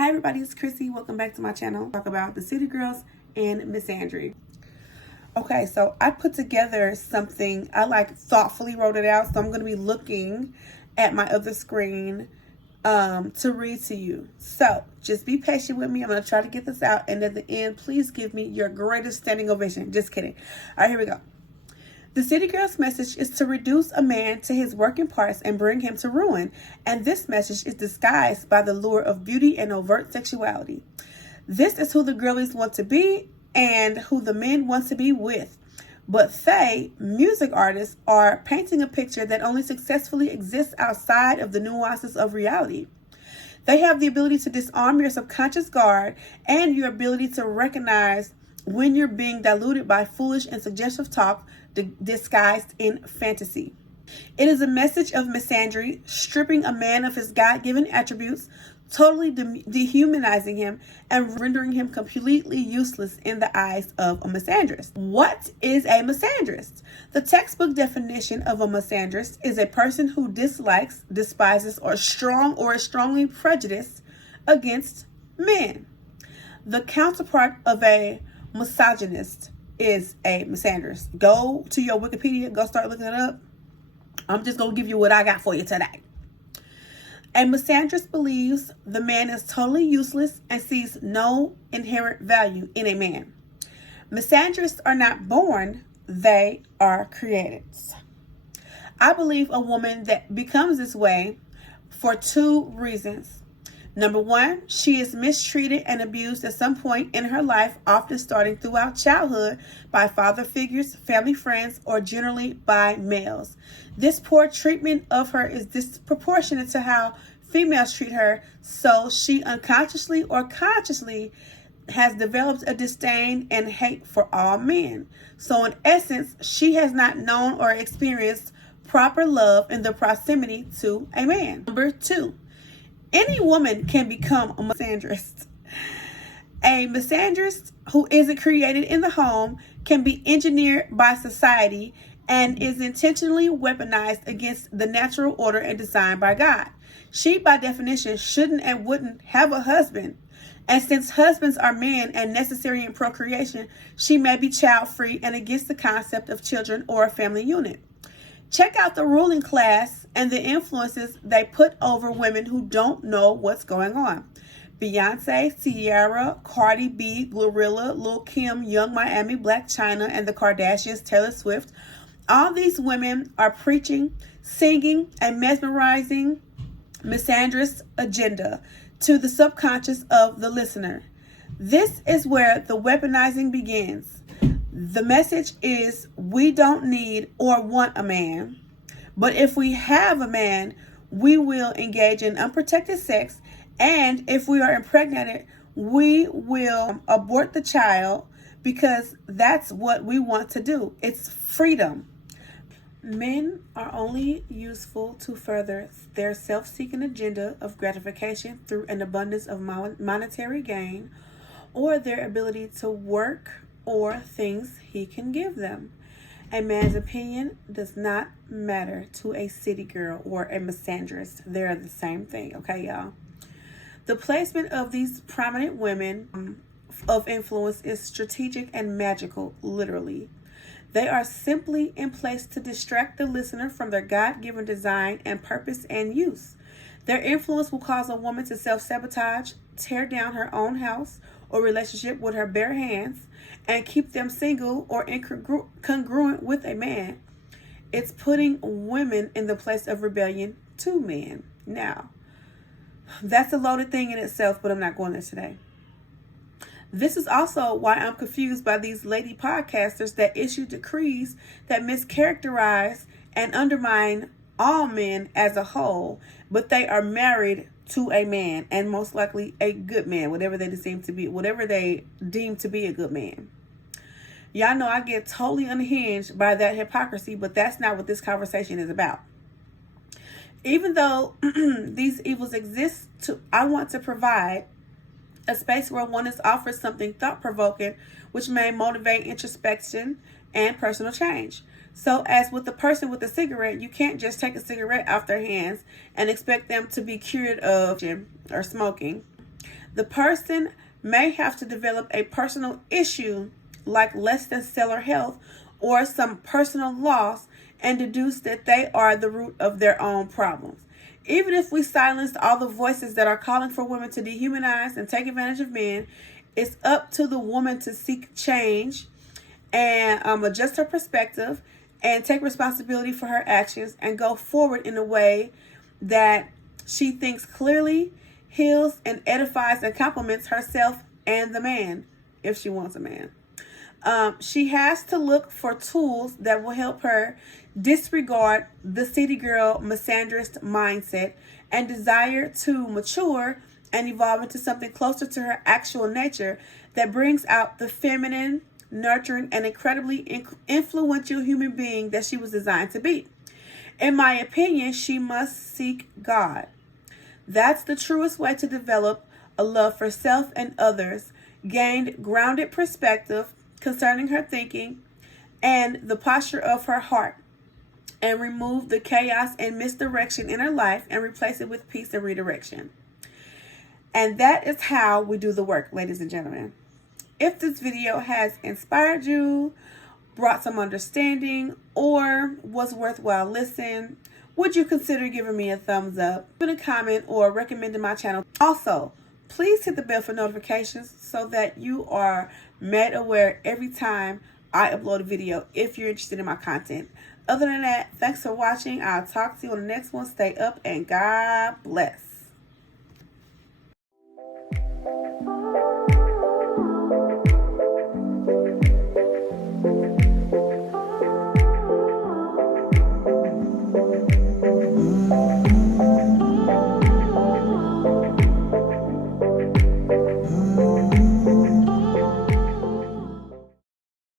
Hi everybody, it's Chrissy. Welcome back to my channel. Talk about the City Girls and Misandry. Okay, so I put together something. I thoughtfully wrote it out, so I'm going to be looking at my other screen to read to you. So just be patient with me. I'm going to try to get this out, and at the end, please give me your greatest standing ovation. Just kidding. All right, here we go. The City Girl's message is to reduce a man to his working parts and bring him to ruin, and this message is disguised by the lure of beauty and overt sexuality. This is who the girlies want to be and who the men want to be with. But they, music artists, are painting a picture that only successfully exists outside of the nuances of reality. They have the ability to disarm your subconscious guard and your ability to recognize when you're being diluted by foolish and suggestive talk disguised in fantasy. It is a message of misandry, stripping a man of his God-given attributes, totally dehumanizing him, and rendering him completely useless in the eyes of a misandrist. What is a misandrist? The textbook definition of a misandrist is a person who dislikes, despises, or is strongly prejudiced against men. The counterpart of a misogynist is a misandrist. Go to your Wikipedia, go start looking it up. I'm just going to give you what I got for you today. A misandrist believes the man is totally useless and sees no inherent value in a man. Misandrists are not born, they are created. I believe a woman that becomes this way for two reasons. Number one, she is mistreated and abused at some point in her life, often starting throughout childhood by father figures, family friends, or generally by males. This poor treatment of her is disproportionate to how females treat her, so she unconsciously or consciously has developed a disdain and hate for all men. So in essence, she has not known or experienced proper love in the proximity to a man. Number two, any woman can become a misandrist. A misandrist who isn't created in the home can be engineered by society and is intentionally weaponized against the natural order and design by God. She, by definition, shouldn't and wouldn't have a husband. And since husbands are men and necessary in procreation, she may be child-free and against the concept of children or a family unit. Check out the ruling class and the influences they put over women who don't know what's going on. Beyonce, Ciara, Cardi B, Glorilla, Lil Kim, Young Miami, Blac Chyna, and the Kardashians, Taylor Swift. All these women are preaching, singing, a mesmerizing misandrist agenda to the subconscious of the listener. This is where the weaponizing begins. The message is we don't need or want a man, but if we have a man, we will engage in unprotected sex, and if we are impregnated, we will abort the child because that's what we want to do. It's freedom. Men are only useful to further their self-seeking agenda of gratification through an abundance of monetary gain or their ability to work or things he can give them. A man's opinion does not matter to a city girl or a misandrist. They're the same thing, okay, y'all? The placement of these prominent women of influence is strategic and magical, literally. They are simply in place to distract the listener from their God-given design and purpose and use. Their influence will cause a woman to self-sabotage, tear down her own house or relationship with her bare hands, and keep them single or incongruent with a man. It's putting women in the place of rebellion to men. Now, that's a loaded thing in itself, but I'm not going there today. This is also why I'm confused by these lady podcasters that issue decrees that mischaracterize and undermine all men as a whole, but they are married to a man, and most likely a good man, whatever they deem to be a good man. Y'all know I get totally unhinged by that hypocrisy, but that's not what this conversation is about. Even though these evils exist, I want to provide a space where one is offered something thought-provoking, which may motivate introspection and personal change. So as with the person with a cigarette, you can't just take a cigarette off their hands and expect them to be cured of or smoking. The person may have to develop a personal issue like less than stellar health or some personal loss and deduce that they are the root of their own problems. Even if we silenced all the voices that are calling for women to dehumanize and take advantage of men, it's up to the woman to seek change and adjust her perspective and take responsibility for her actions and go forward in a way that she thinks clearly, heals and edifies and compliments herself and the man, if she wants a man. She has to look for tools that will help her disregard the city girl misandrist mindset and desire to mature and evolve into something closer to her actual nature that brings out the feminine, nurturing, and incredibly influential human being that she was designed to be. In my opinion, she must seek God. That's the truest way to develop a love for self and others, gained grounded perspective concerning her thinking and the posture of her heart, and remove the chaos and misdirection in her life and replace it with peace and redirection. And that is how we do the work, ladies and gentlemen. If this video has inspired you, brought some understanding, or was worthwhile listening, would you consider giving me a thumbs up, put a comment, or recommending my channel? Also, please hit the bell for notifications so that you are made aware every time I upload a video if you're interested in my content. Other than that, thanks for watching. I'll talk to you on the next one. Stay up and God bless.